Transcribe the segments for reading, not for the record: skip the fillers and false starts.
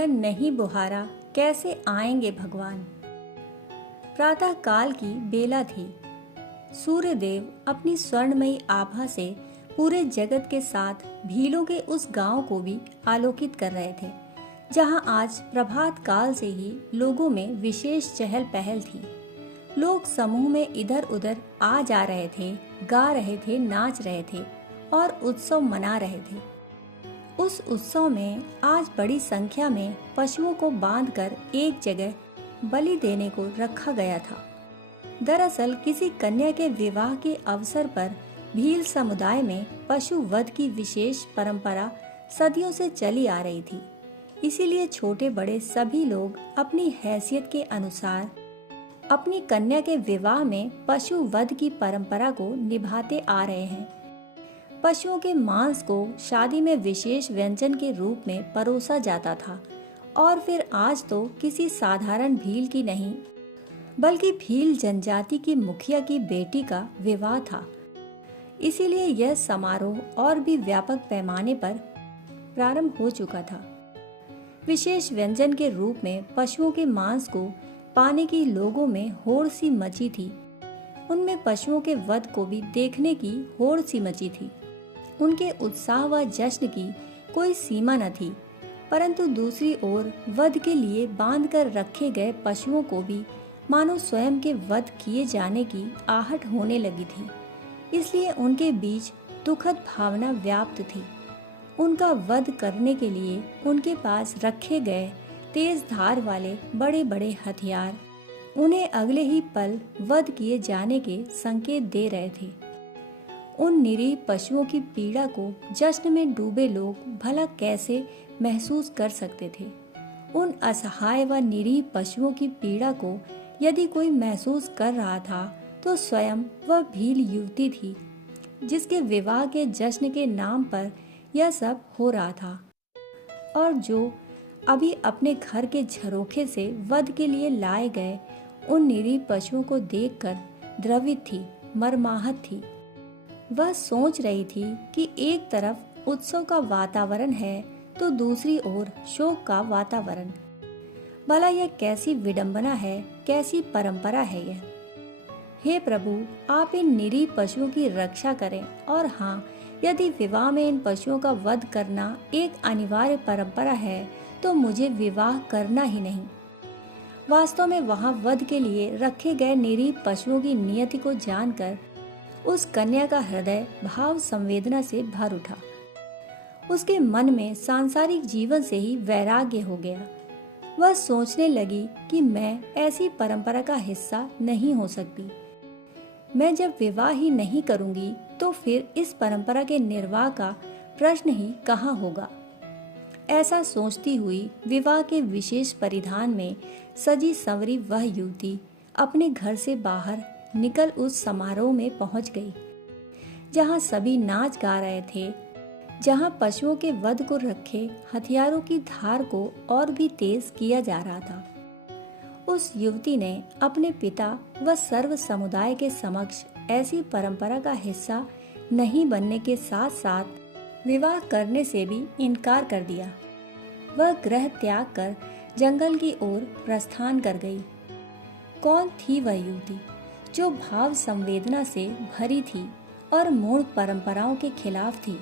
आंगन नहीं बुहारा, कैसे आएंगे भगवान। प्रातः काल की बेला थी। सूर्य देव अपनी स्वर्णमयी आभा से पूरे जगत के साथ भीलों के उस गांव को भी आलोकित कर रहे थे, जहां आज प्रभात काल से ही लोगों में विशेष चहल पहल थी। लोग समूह में इधर उधर आ जा रहे थे, गा रहे थे, नाच रहे थे और उत्सव मना रहे थे। उस उत्सव में आज बड़ी संख्या में पशुओं को बांधकर एक जगह बलि देने को रखा गया था। दरअसल किसी कन्या के विवाह के अवसर पर भील समुदाय में पशु वध की विशेष परंपरा सदियों से चली आ रही थी। इसीलिए छोटे बड़े सभी लोग अपनी हैसियत के अनुसार अपनी कन्या के विवाह में पशु वध की परंपरा को निभाते आ रहे हैं। पशुओं के मांस को शादी में विशेष व्यंजन के रूप में परोसा जाता था और फिर आज तो किसी साधारण भील की नहीं, बल्कि भील जनजाति की मुखिया की बेटी का विवाह था। इसीलिए यह समारोह और भी व्यापक पैमाने पर प्रारंभ हो चुका था। विशेष व्यंजन के रूप में पशुओं के मांस को पाने की लोगों में होड़ सी मची थी। उनमें पशुओं के वध को भी देखने की होड़ सी मची थी। उनके उत्साह व जश्न की कोई सीमा न थी, परंतु दूसरी ओर वध के लिए बांधकर रखे गए पशुओं को भी मानो स्वयं के वध किए जाने की आहट होने लगी थी। इसलिए उनके बीच दुखद भावना व्याप्त थी। उनका वध करने के लिए उनके पास रखे गए तेज धार वाले बड़े बड़े हथियार उन्हें अगले ही पल वध किए जाने के संकेत दे रहे थे। उन निरीह पशुओं की पीड़ा को जश्न में डूबे लोग भला कैसे महसूस कर सकते थे। उन असहाय व निरीह पशुओं की पीड़ा को यदि कोई महसूस कर रहा था तो स्वयं वह भील युवती थी, जिसके विवाह के जश्न के नाम पर यह सब हो रहा था और जो अभी अपने घर के झरोखे से वध के लिए लाए गए उन निरीह पशुओं को देखकर द्रवित थी, मर्माहत थी। वह सोच रही थी कि एक तरफ उत्सव का वातावरण है तो दूसरी ओर शोक का वातावरण। भला यह कैसी विडंबना है, कैसी परंपरा है यह। हे प्रभु, आप इन निरीह पशुओं की रक्षा करें। और हाँ, यदि विवाह में इन पशुओं का वध करना एक अनिवार्य परंपरा है तो मुझे विवाह करना ही नहीं। वास्तव में वहां वध के लिए रखे गए निरीह पशुओं की नियति को जानकर उस कन्या का हृदय भाव संवेदना से भर उठा। उसके मन में सांसारिक जीवन से ही वैराग्य हो गया। वह सोचने लगी कि मैं ऐसी परंपरा का हिस्सा नहीं हो सकती। मैं जब विवाह ही नहीं करूंगी तो फिर इस परंपरा के निर्वाह का प्रश्न ही कहाँ होगा। ऐसा सोचती हुई विवाह के विशेष परिधान में सजी संवरी वह युवती अपने घर से बाहर निकल उस समारोह में पहुंच गई, जहां सभी नाच गा रहे थे, जहां पशुओं के वध को रखे हथियारों की धार को और भी तेज किया जा रहा था। उस युवती ने अपने पिता व सर्व समुदाय के समक्ष ऐसी परंपरा का हिस्सा नहीं बनने के साथ साथ विवाह करने से भी इनकार कर दिया। वह गृह त्याग कर जंगल की ओर प्रस्थान कर गई। कौन थी वह युवती जो भाव संवेदना से भरी थी और मूढ़ परंपराओं के खिलाफ थी?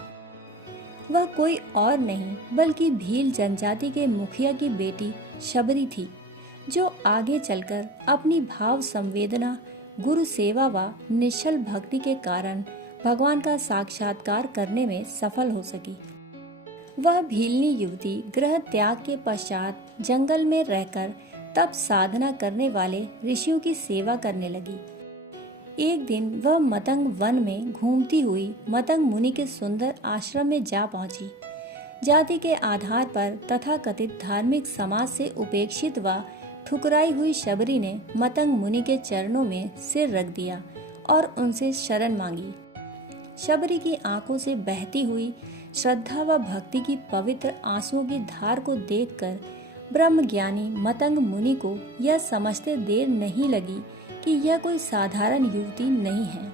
वह कोई और नहीं बल्कि भील जनजाति के मुखिया की बेटी शबरी थी, जो आगे चलकर अपनी भाव संवेदना, गुरु सेवा व निश्चल भक्ति के कारण भगवान का साक्षात्कार करने में सफल हो सकी। वह भीलनी युवती गृह त्याग के पश्चात जंगल में रहकर तप साधना करने वाले ऋषियों की सेवा करने लगी। एक दिन वह मतंग वन में घूमती हुई मतंग मुनि के सुंदर आश्रम में जा पहुंची। जाति के आधार पर तथाकथित धार्मिक समाज से उपेक्षित व ठुकराई हुई शबरी ने मतंग मुनि के चरणों में सिर रख दिया और उनसे शरण मांगी। शबरी की आंखों से बहती हुई श्रद्धा व भक्ति की पवित्र आंसुओं की धार को देखकर ब्रह्मज्ञानी मतंग मुनि को यह समझते देर नहीं लगी कि यह कोई साधारण युवती नहीं है।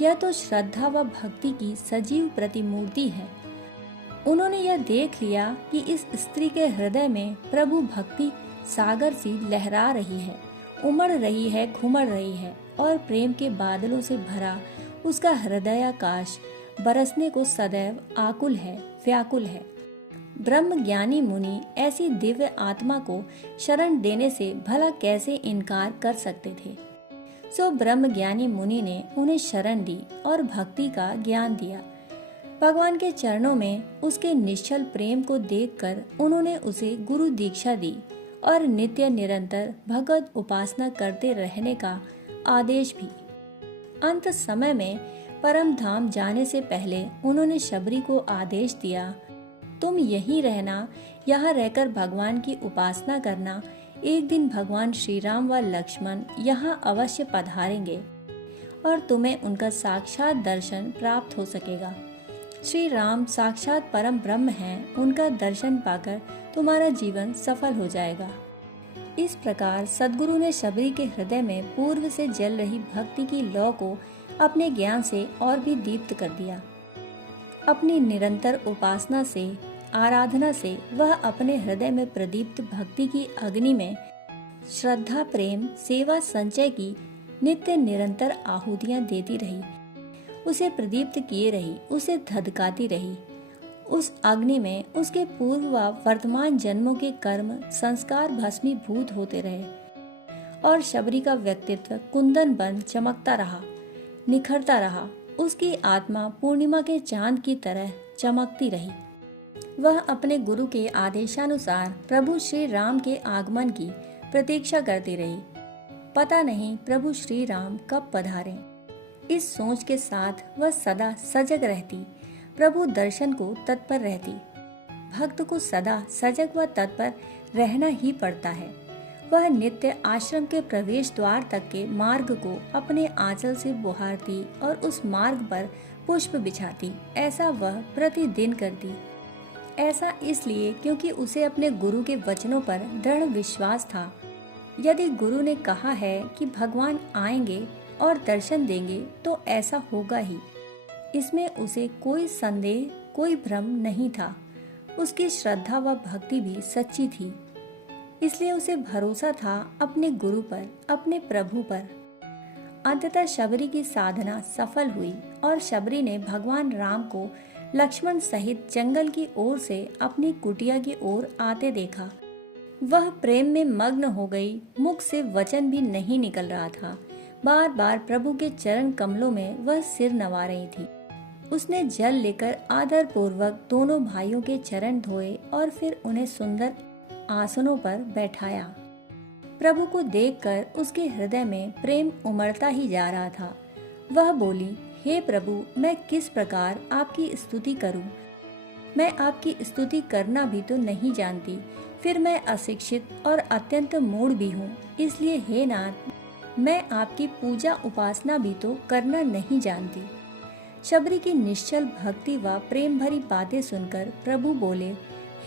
यह तो श्रद्धा व भक्ति की सजीव प्रतिमूर्ति है। उन्होंने यह देख लिया कि इस स्त्री के हृदय में प्रभु भक्ति सागर सी लहरा रही है, उमड़ रही है, घुमड़ रही है और प्रेम के बादलों से भरा उसका हृदयाकाश बरसने को सदैव आकुल है, व्याकुल है। ब्रह्म ज्ञानी मुनि ऐसी दिव्य आत्मा को शरण देने से भला कैसे इनकार कर सकते थे। सो ब्रह्म ज्ञानी मुनि ने उन्हें शरण दी और भक्ति का ज्ञान दिया। भगवान के चरणों में उसके निश्चल प्रेम को देखकर उन्होंने उसे गुरु दीक्षा दी और नित्य निरंतर भगवत उपासना करते रहने का आदेश भी। अंत समय में परम धाम जाने से पहले उन्होंने शबरी को आदेश दिया, तुम यहीं रहना, यहाँ रहकर भगवान की उपासना करना। एक दिन भगवान श्री राम व लक्ष्मण यहाँ अवश्य पधारेंगे और तुम्हें उनका साक्षात दर्शन प्राप्त हो सकेगा। श्री राम साक्षात परम ब्रह्म हैं, उनका दर्शन पाकर तुम्हारा जीवन सफल हो जाएगा। इस प्रकार सद्गुरु ने शबरी के हृदय में पूर्व से जल रही भक्ति की लौ को अपने ज्ञान से और भी दीप्त कर दिया। अपनी निरंतर उपासना से, आराधना से वह अपने हृदय में प्रदीप्त भक्ति की अग्नि में श्रद्धा, प्रेम, सेवा, संचय की नित्य निरंतर आहुतियां देती रही, उसे प्रदीप्त किए रही, उसे धधकाती रही। उस अग्नि में उसके पूर्व व वर्तमान जन्मों के कर्म संस्कार भस्मीभूत होते रहे और शबरी का व्यक्तित्व कुंदन बन चमकता रहा, निखरता रहा। उसकी आत्मा पूर्णिमा के चांद की तरह चमकती रही। वह अपने गुरु के आदेशानुसार प्रभु श्री राम के आगमन की प्रतीक्षा करती रही। पता नहीं प्रभु श्री राम कब पधारें। इस सोच के साथ वह सदा सजग रहती, प्रभु दर्शन को तत्पर रहती। भक्त को सदा सजग व तत्पर रहना ही पड़ता है। वह नित्य आश्रम के प्रवेश द्वार तक के मार्ग को अपने आंचल से बुहारती और उस मार्ग पर पुष्प बिछाती। ऐसा वह प्रतिदिन करती। ऐसा इसलिए क्योंकि उसे अपने गुरु के वचनों पर दृढ़ विश्वास था। यदि गुरु ने कहा है कि भगवान आएंगे और दर्शन देंगे तो ऐसा होगा ही। इसमें उसे कोई संदेह, कोई भ्रम नहीं था। उसकी श्रद्धा व भक्ति भी सच्ची थी, इसलिए उसे भरोसा था अपने गुरु पर, अपने प्रभु पर। अंततः शबरी की साधना सफल हुई और शबरी ने भगवान राम को लक्ष्मण सहित जंगल की ओर से अपनी कुटिया की ओर आते देखा। वह प्रेम में मग्न हो गई, मुख से वचन भी नहीं निकल रहा था। बार बार प्रभु के चरण कमलों में वह सिर नवा रही थी। उसने जल लेकर आदर पूर्वक दोनों भाइयों के चरण धोए और फिर उन्हें सुंदर आसनों पर बैठाया। प्रभु को देखकर उसके हृदय में प्रेम उमड़ता ही जा रहा था। वह बोली, हे प्रभु, मैं किस प्रकार आपकी स्तुति करूं? मैं आपकी स्तुति करना भी तो नहीं जानती, फिर मैं अशिक्षित और अत्यंत मूढ़ भी हूँ। इसलिए हे नाथ, मैं आपकी पूजा उपासना भी तो करना नहीं जानती। शबरी की निश्चल भक्ति व प्रेम भरी बातें सुनकर प्रभु बोले,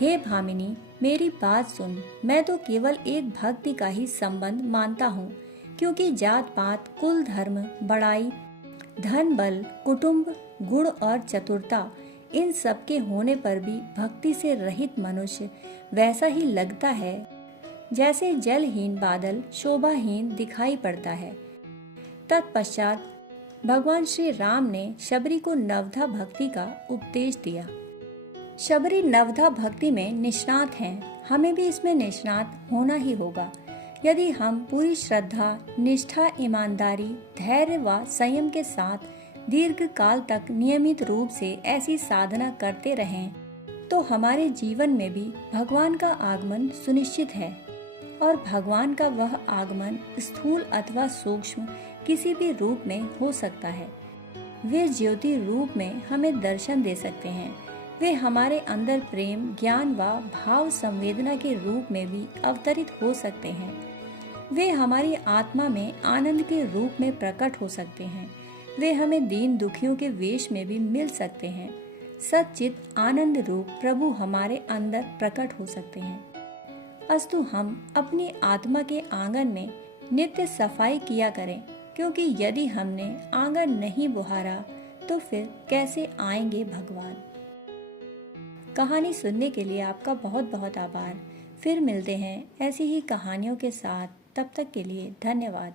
हे भामिनी, मेरी बात सुन। मैं तो केवल एक भक्ति का ही संबंध मानता हूँ, क्योंकि जात पात, कुल, धर्म, बड़ाई, धन, बल, कुटुंब, गुण और चतुरता, इन सब के होने पर भी भक्ति से रहित मनुष्य वैसा ही लगता है जैसे जलहीन बादल शोभाहीन दिखाई पड़ता है। तत्पश्चात भगवान श्री राम ने शबरी को नवधा भक्ति का उपदेश दिया। शबरी नवधा भक्ति में निष्णात हैं, हमें भी इसमें निष्णात होना ही होगा। यदि हम पूरी श्रद्धा, निष्ठा, ईमानदारी, धैर्य व संयम के साथ दीर्घ काल तक नियमित रूप से ऐसी साधना करते रहें, तो हमारे जीवन में भी भगवान का आगमन सुनिश्चित है। और भगवान का वह आगमन स्थूल अथवा सूक्ष्म किसी भी रूप में हो सकता है। वे ज्योति रूप में हमें दर्शन दे सकते हैं। वे हमारे अंदर प्रेम, ज्ञान व भाव संवेदना के रूप में भी अवतरित हो सकते हैं। वे हमारी आत्मा में आनंद के रूप में प्रकट हो सकते हैं। वे हमें दीन दुखियों के वेश में भी मिल सकते हैं। सच्चित आनंद रूप प्रभु हमारे अंदर प्रकट हो सकते हैं। अस्तु हम अपनी आत्मा के आंगन में नित्य सफाई किया करें, क्योंकि यदि हमने आंगन नहीं बुहारा तो फिर कैसे आएंगे भगवान। कहानी सुनने के लिए आपका बहुत बहुत आभार। फिर मिलते हैं ऐसी ही कहानियों के साथ। तब तक के लिए धन्यवाद।